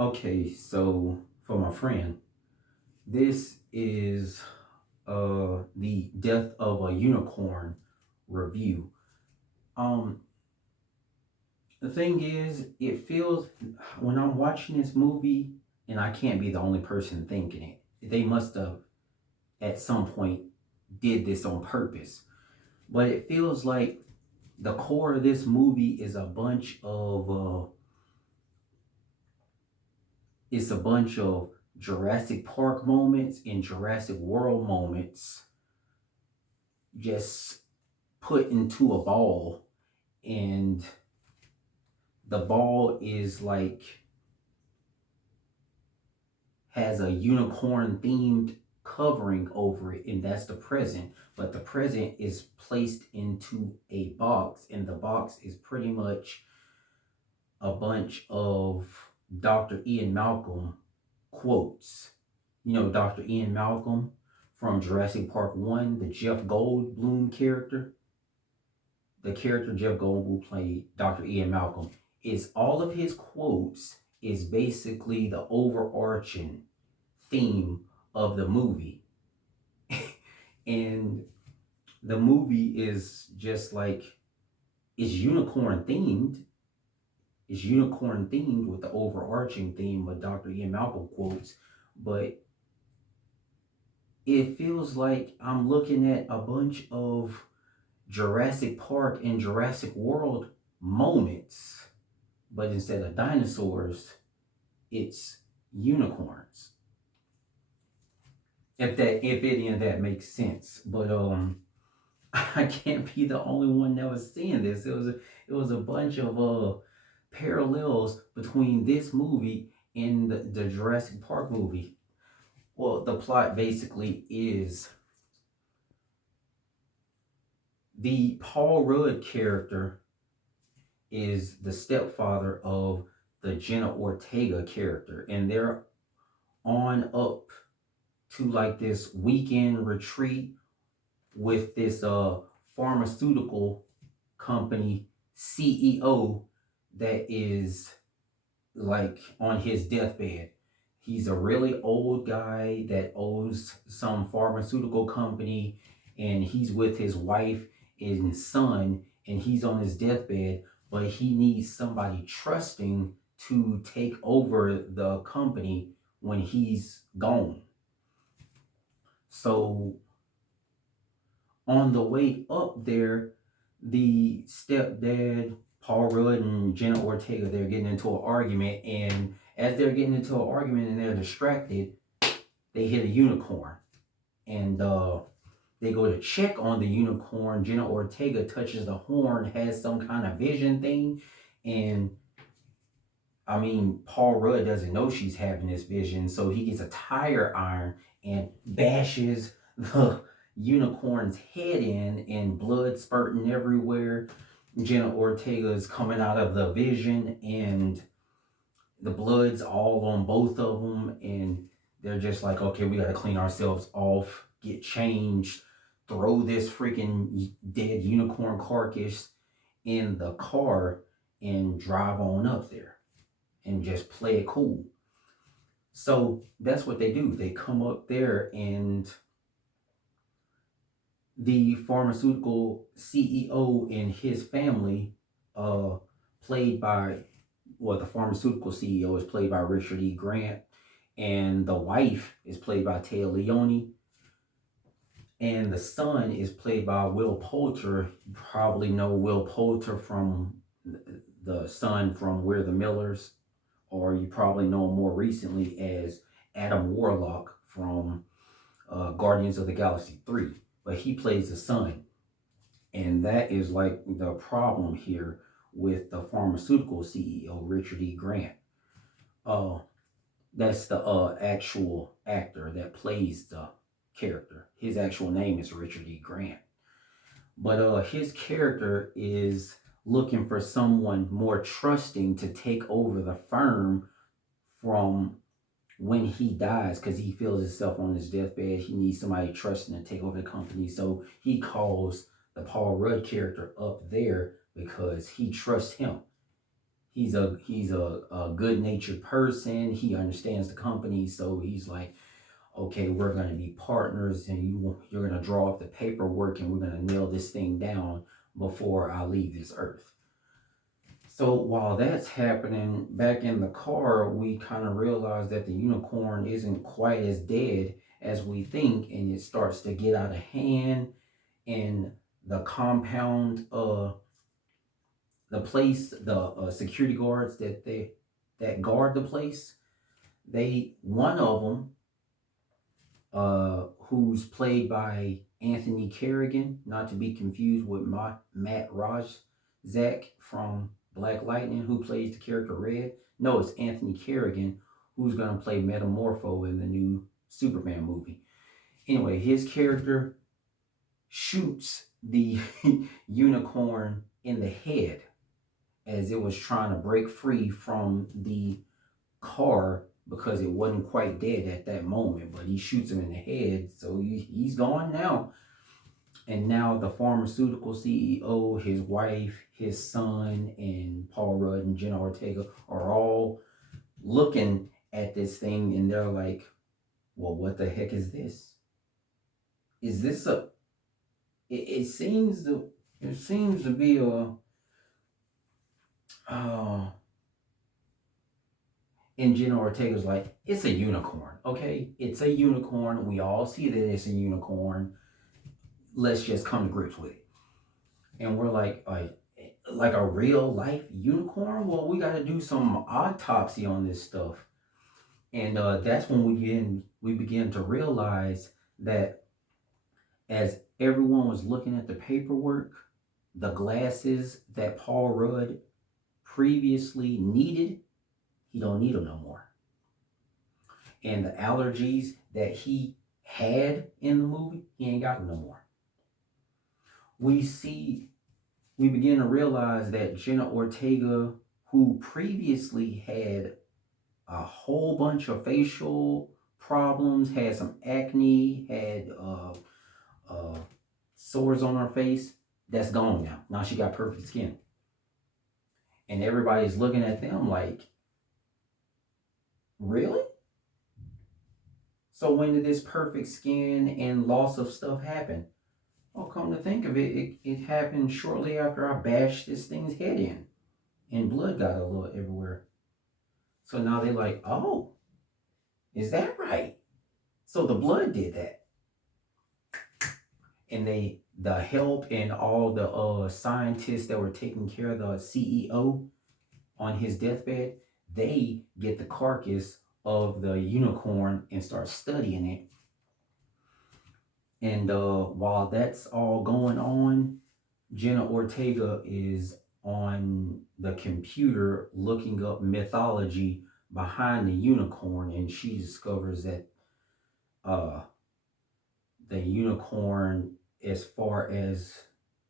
Okay, so for my friend, this is the Death of a Unicorn review. Um the thing is, it feels when I'm watching this movie, and I can't be the only person thinking it. They must have at some point did this on purpose. But it feels like the core of this movie is a bunch of it's a bunch of Jurassic Park moments and Jurassic World moments just put into a ball, and the ball is like has a unicorn themed covering over it, and that's the present. But the present is placed into a box, and the box is pretty much a bunch of Dr. Ian Malcolm quotes. You know, Dr. Ian Malcolm from Jurassic Park 1, the Jeff Goldblum character. The character Jeff Goldblum played Dr. Ian Malcolm. Is all of his quotes is basically the overarching theme of the movie. And the movie is just like it's unicorn themed. It's unicorn themed with the overarching theme of Dr. Ian Malcolm quotes, but it feels like I'm looking at a bunch of Jurassic Park and Jurassic World moments, but instead of dinosaurs, it's unicorns. If any of that makes sense, but I can't be the only one that was seeing this. It was a bunch of parallels between this movie and the Jurassic Park movie. Well, the plot basically is the Paul Rudd character is the stepfather of the Jenna Ortega character, and they're on up to like this weekend retreat with this pharmaceutical company CEO that is like on his deathbed. He's a really old guy that owes some pharmaceutical company, and he's with his wife and son, and he's on his deathbed, but he needs somebody trusting to take over the company when he's gone. So on the way up there, the stepdad, Paul Rudd and Jenna Ortega, they're getting into an argument, and as they're getting into an argument and they're distracted, they hit a unicorn, and they go to check on the unicorn. Jenna Ortega touches the horn, has some kind of vision thing, and I mean, Paul Rudd doesn't know she's having this vision, so he gets a tire iron and bashes the unicorn's head in, and blood spurting everywhere. Jenna Ortega is coming out of the vision, and the blood's all on both of them, and they're just like, okay, we gotta clean ourselves off, get changed, throw this freaking dead unicorn carcass in the car, and drive on up there and just play it cool. So that's what they do. They come up there, and the pharmaceutical CEO and his family, uh, played by, well, the pharmaceutical CEO is played by Richard E. Grant, and the wife is played by Taya Leone, and the son is played by Will Poulter. You probably know Will Poulter from the son from We're the Millers, or you probably know him more recently as Adam Warlock from Guardians of the Galaxy 3. But he plays the son. And that is like the problem here with the pharmaceutical CEO, Richard E. Grant. Uh, that's the actual actor that plays the character. His actual name is Richard E. Grant. But his character is looking for someone more trusting to take over the firm from when he dies, because he feels himself on his deathbed. He needs somebody trusting to take over the company. So he calls the Paul Rudd character up there because he trusts him. he's a good natured person. He understands the company, so he's like, okay, we're gonna be partners, and you're gonna draw up the paperwork, and we're gonna nail this thing down before I leave this earth. So while that's happening, back in the car, we kind of realize that the unicorn isn't quite as dead as we think, and it starts to get out of hand. And the compound, the place, the security guards that guard the place, one of them, who's played by Anthony Kerrigan, not to be confused with Matt Rajzak from Black Lightning, who plays the character Red. No, it's Anthony Kerrigan, who's going to play Metamorpho in the new Superman movie. Anyway, his character shoots the unicorn in the head as it was trying to break free from the car because it wasn't quite dead at that moment, but he shoots him in the head, so he's gone now. And now the pharmaceutical CEO, his wife, his son, and Paul Rudd and Jenna Ortega are all looking at this thing, and they're like, well, what the heck is this? Is this a it seems to be a and Jenna Ortega's like, it's a unicorn, okay? It's a unicorn. We all see that it's a unicorn. Let's just come to grips with it. And we're like a real life unicorn? Well, we got to do some autopsy on this stuff. And that's when we begin to realize that as everyone was looking at the paperwork, the glasses that Paul Rudd previously needed, he don't need them no more. And the allergies that he had in the movie, he ain't got them no more. We begin to realize that Jenna Ortega, who previously had a whole bunch of facial problems, had some acne, had sores on her face, that's gone now. Now she got perfect skin. And everybody's looking at them like, really? So when did this perfect skin and loss of stuff happen? Well, come to think of it, it happened shortly after I bashed this thing's head in. And blood got a little everywhere. So now they're like, oh, is that right? So the blood did that. And the help and all the scientists that were taking care of the CEO on his deathbed, they get the carcass of the unicorn and start studying it. And while that's all going on, Jenna Ortega is on the computer looking up mythology behind the unicorn, and she discovers that the unicorn, as far as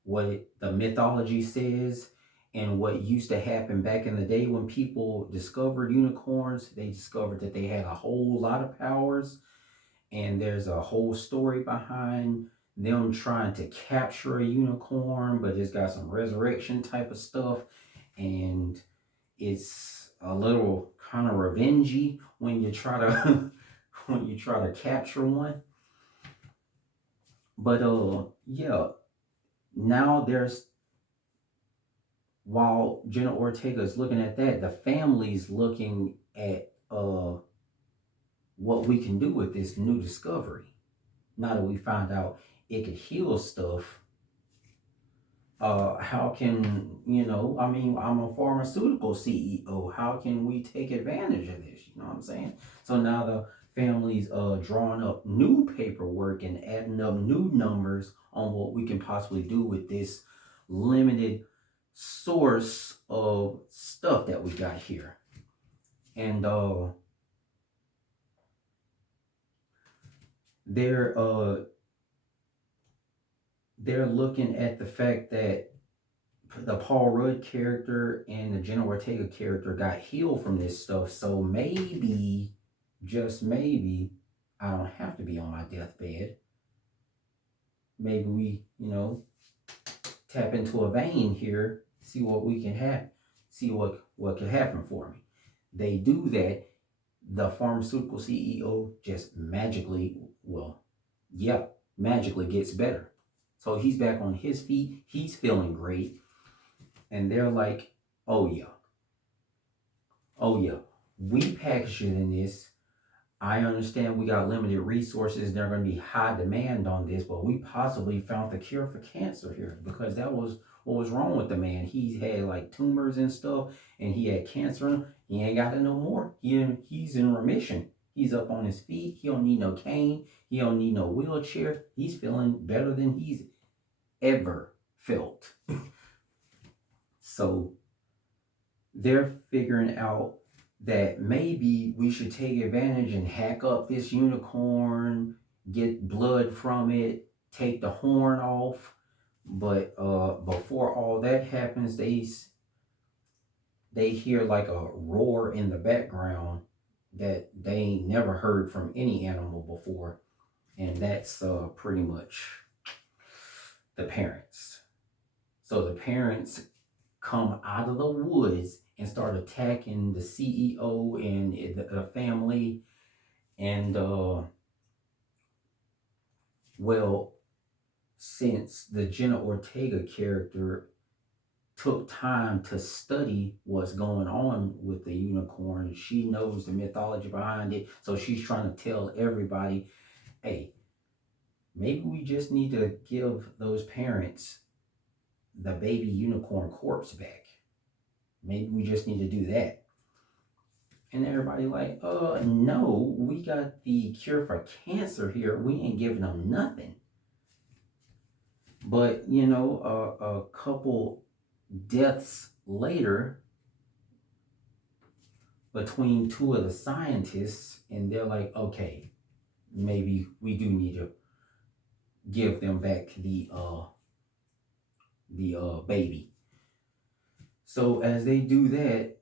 the mythology says, and what used to happen back in the day when people discovered unicorns, they discovered that they had a whole lot of powers, and there's a whole story behind them trying to capture a unicorn, but it's got some resurrection type of stuff, and it's a little kind of revengey when you try to when you try to capture one. But yeah, now while Jenna Ortega is looking at that, the family's looking at what we can do with this new discovery. Now that we found out it could heal stuff, how can, I mean, I'm a pharmaceutical CEO. How can we take advantage of this? You know what I'm saying? So now the family's drawing up new paperwork and adding up new numbers on what we can possibly do with this limited source of stuff that we got here. And they're looking at the fact that the Paul Rudd character and the Jenna Ortega character got healed from this stuff. So maybe, just maybe, I don't have to be on my deathbed. Maybe we, tap into a vein here, see what we can have, see what what could happen for me. They do that. The pharmaceutical CEO just magically, well, yeah, magically gets better. So he's back on his feet. He's feeling great. And they're like, oh, yeah. Oh, yeah. We packaged it in this. I understand we got limited resources. There's going to be high demand on this, but we possibly found the cure for cancer here, because that was what was wrong with the man. He had like tumors and stuff, and he had cancer. He ain't got it no more. He's in remission. He's up on his feet. He don't need no cane. He don't need no wheelchair. He's feeling better than he's ever felt. So they're figuring out that maybe we should take advantage and hack up this unicorn, get blood from it, take the horn off. But before all that happens, they hear like a roar in the background that they ain't never heard from any animal before, and that's pretty much the parents. So the parents come out of the woods and start attacking the CEO and the family. And well, since the Jenna Ortega character took time to study what's going on with the unicorn, she knows the mythology behind it. So she's trying to tell everybody, hey, maybe we just need to give those parents the baby unicorn corpse back. Maybe we just need to do that. And everybody like, no, we got the cure for cancer here. We ain't giving them nothing. But, a couple deaths later, between two of the scientists, and they're like, okay, maybe we do need to give them back the baby. So as they do that,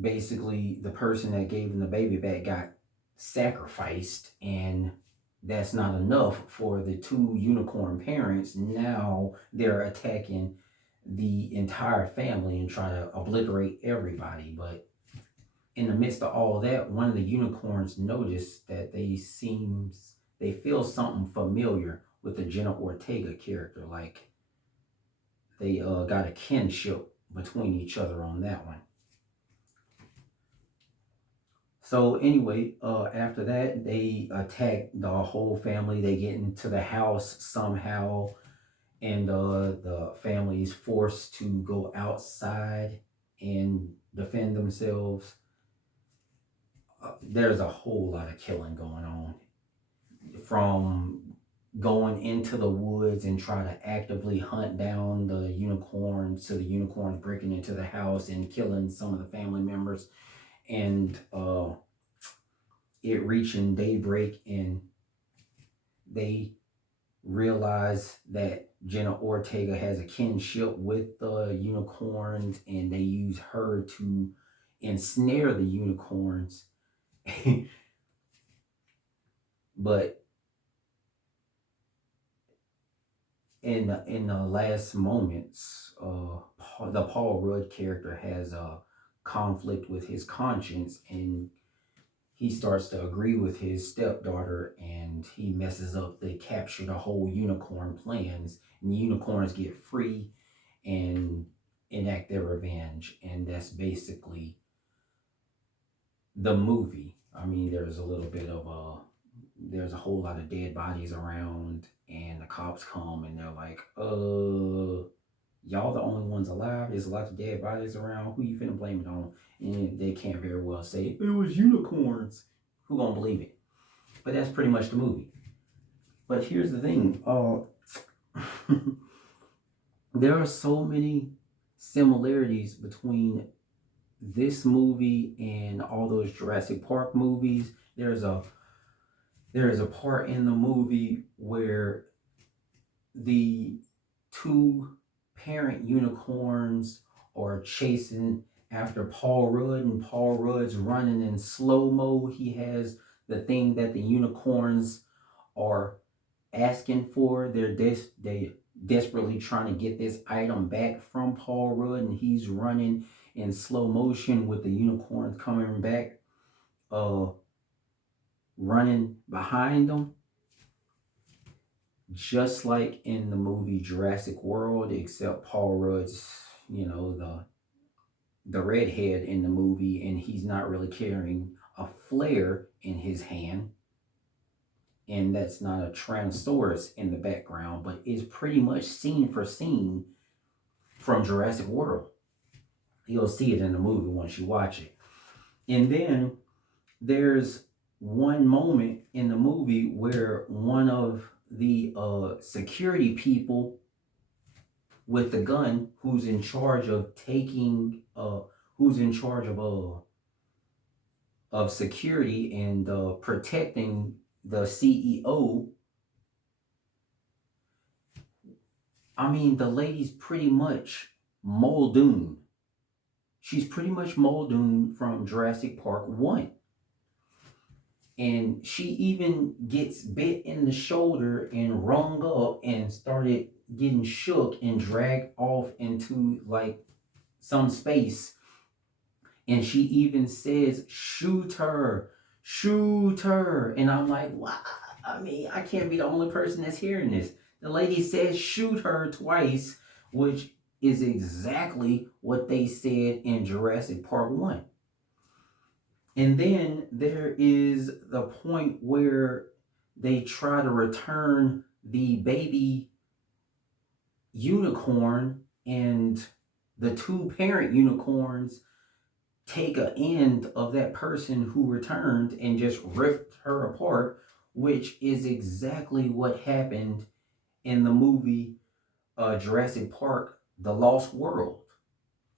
basically the person that gave them the baby back got sacrificed, and that's not enough for the two unicorn parents. Now they're attacking the entire family and try to obliterate everybody. But in the midst of all that, one of the unicorns noticed that they feel something familiar with the Jenna Ortega character. Like they got a kinship between each other on that one. So anyway, after that, they attack the whole family. They get into the house somehow, and the family is forced to go outside and defend themselves. There's a whole lot of killing going on, from going into the woods and try to actively hunt down the unicorns, to the unicorns breaking into the house and killing some of the family members, and it reaching daybreak, and they realize that Jenna Ortega has a kinship with the unicorns, and they use her to ensnare the unicorns. But in the last moments, the Paul Rudd character has a conflict with his conscience, and he starts to agree with his stepdaughter, and he messes up. They capture the whole unicorn plans, and the unicorns get free and enact their revenge. And that's basically the movie. I mean, there's a little bit of there's a whole lot of dead bodies around, and the cops come and they're like, y'all the only ones alive. There's a lot of dead bodies around. Who you finna blame it on? And they can't very well say it was unicorns. Who gonna believe it? But that's pretty much the movie. But here's the thing. There are so many similarities between this movie and all those Jurassic Park movies. There is a part in the movie where the two parent unicorns are chasing after Paul Rudd, and Paul Rudd's running in slow-mo. He has the thing that the unicorns are asking for. They desperately trying to get this item back from Paul Rudd, and he's running, in slow motion with the unicorns coming back, uh, running behind them, just like in the movie Jurassic World, except Paul Rudd's, the redhead in the movie, and he's not really carrying a flare in his hand, and that's not a Tyrannosaurus in the background, but it's pretty much scene for scene from Jurassic World. You'll see it in the movie once you watch it. And then there's one moment in the movie where one of the security people with the gun, who's in charge of security and protecting the CEO. I mean, the lady's pretty much Muldoon. She's pretty much Muldoon from Jurassic Park 1. And she even gets bit in the shoulder and rung up and started getting shook and dragged off into like some space. And she even says, "Shoot her, shoot her." And I'm like, what? I mean, I can't be the only person that's hearing this. The lady says, "Shoot her" twice, which is exactly what they said in Jurassic Park 1. And then there is the point where they try to return the baby unicorn, and the two parent unicorns take an end of that person who returned and just ripped her apart, which is exactly what happened in the movie Jurassic Park: The Lost World,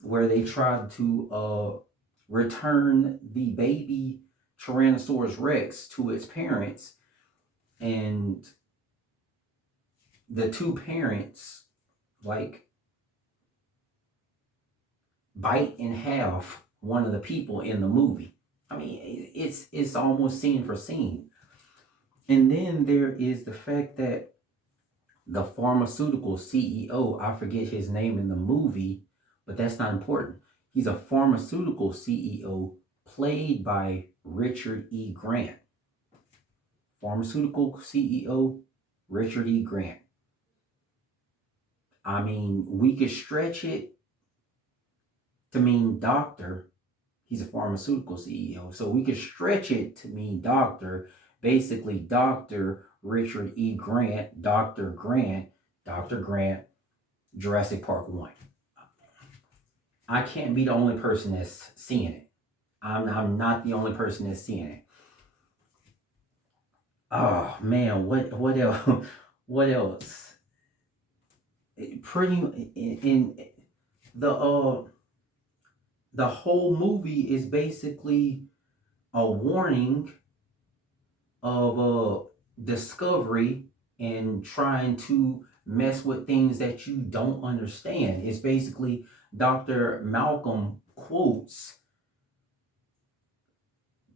where they tried to return the baby Tyrannosaurus Rex to its parents, and the two parents like bite in half one of the people in the movie. I mean, it's almost scene for scene. And then there is the fact that the pharmaceutical CEO, I forget his name in the movie, but that's not important. He's a pharmaceutical CEO played by Richard E. Grant. Pharmaceutical CEO, Richard E. Grant. I mean, we could stretch it to mean doctor. He's a pharmaceutical CEO. So we could stretch it to mean doctor. Basically, Dr. Richard E. Grant, Dr. Grant, Jurassic Park 1. I can't be the only person that's seeing it. I'm not the only person that's seeing it. Oh man, what else? What else? Pretty in the whole movie is basically a warning of discovery and trying to mess with things that you don't understand. It's basically Dr. Malcolm quotes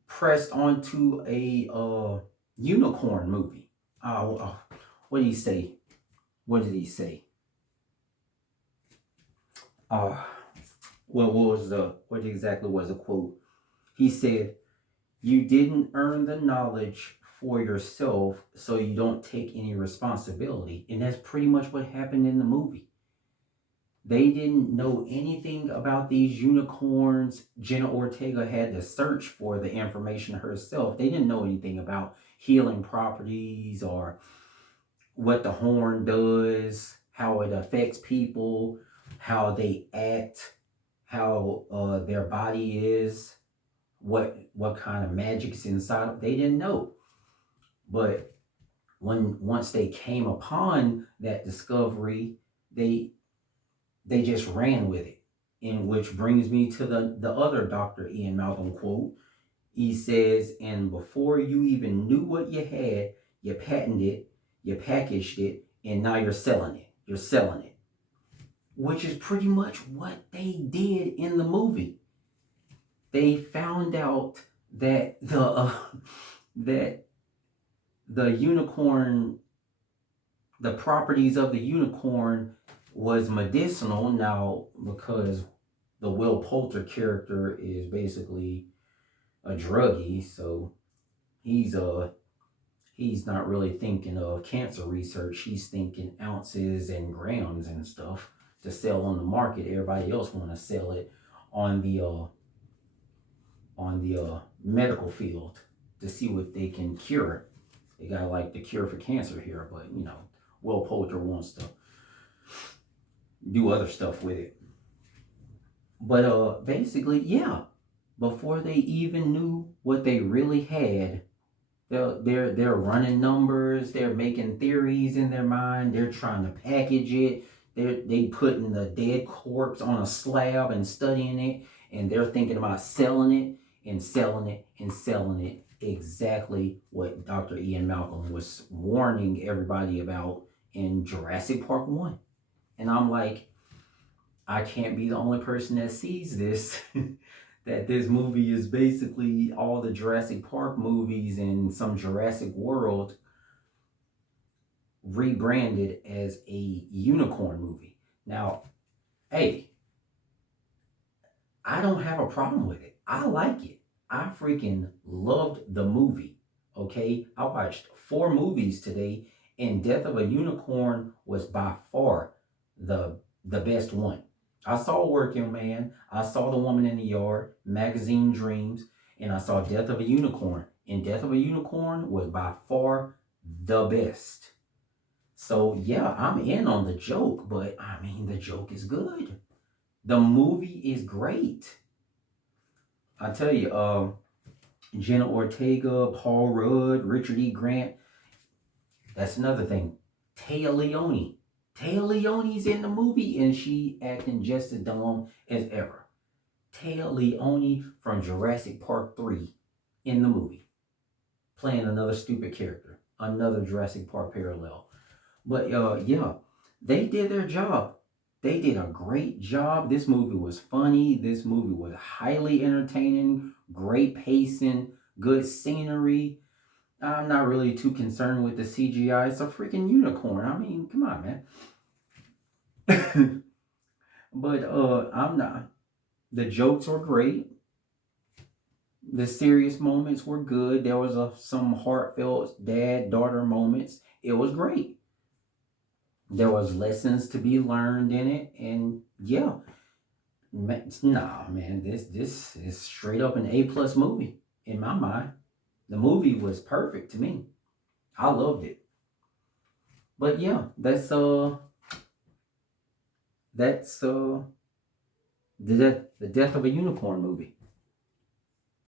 pressed onto a unicorn movie. What did he say? What did he say? What exactly was the quote? He said, "You didn't earn the knowledge for yourself, so you don't take any responsibility." And that's pretty much what happened in the movie. They didn't know anything about these unicorns. Jenna Ortega had to search for the information herself. They didn't know anything about healing properties or what the horn does, how it affects people, how they act, how their body is, what kind of magic's inside. They didn't know. But once they came upon that discovery, they just ran with it. And which brings me to the other Dr. Ian Malcolm quote. He says, "And before you even knew what you had, you patented it, you packaged it, and now you're selling it. You're selling it." Which is pretty much what they did in the movie. They found out that the unicorn, the properties of the unicorn was medicinal. Now, because the Will Poulter character is basically a druggie, so he's he's not really thinking of cancer research. He's thinking ounces and grams and stuff to sell on the market. Everybody else want to sell it on the medical field to see what they can cure. They got like the cure for cancer here, but you know, Will Poulter wants to do other stuff with it. But basically, yeah. Before they even knew what they really had, they're running numbers. They're making theories in their mind. They're trying to package it. They putting the dead corpse on a slab and studying it, and they're thinking about selling it and selling it and selling it. Exactly what Dr. Ian Malcolm was warning everybody about in Jurassic Park 1. And I'm like, I can't be the only person that sees this. That this movie is basically all the Jurassic Park movies and some Jurassic World rebranded as a unicorn movie. Now, hey, I don't have a problem with it. I like it. I freaking loved the movie. Okay, I watched 4 movies today, and Death of a Unicorn was by far the best one. I saw Working Man, I saw The Woman in the Yard, Magazine Dreams, and I saw Death of a Unicorn. And Death of a Unicorn was by far the best. So yeah, I'm in on the joke, but I mean the joke is good. The movie is great. I tell you, Jenna Ortega, Paul Rudd, Richard E. Grant. That's another thing. Téa Leoni. Téa Leoni's in the movie and she acting just as dumb as ever. Téa Leoni from Jurassic Park 3 in the movie. Playing another stupid character. Another Jurassic Park parallel. But yeah, they did their job. They did a great job. This movie was funny. This movie was highly entertaining. Great pacing. Good scenery. I'm not really too concerned with the CGI. It's a freaking unicorn. I mean, come on, man. But I'm not. The jokes were great. The serious moments were good. There was some heartfelt dad-daughter moments. It was great. There was lessons to be learned in it, and yeah, nah, man, this is straight up an A+ movie in my mind. The movie was perfect to me. I loved it. But yeah, that's the death of a unicorn movie.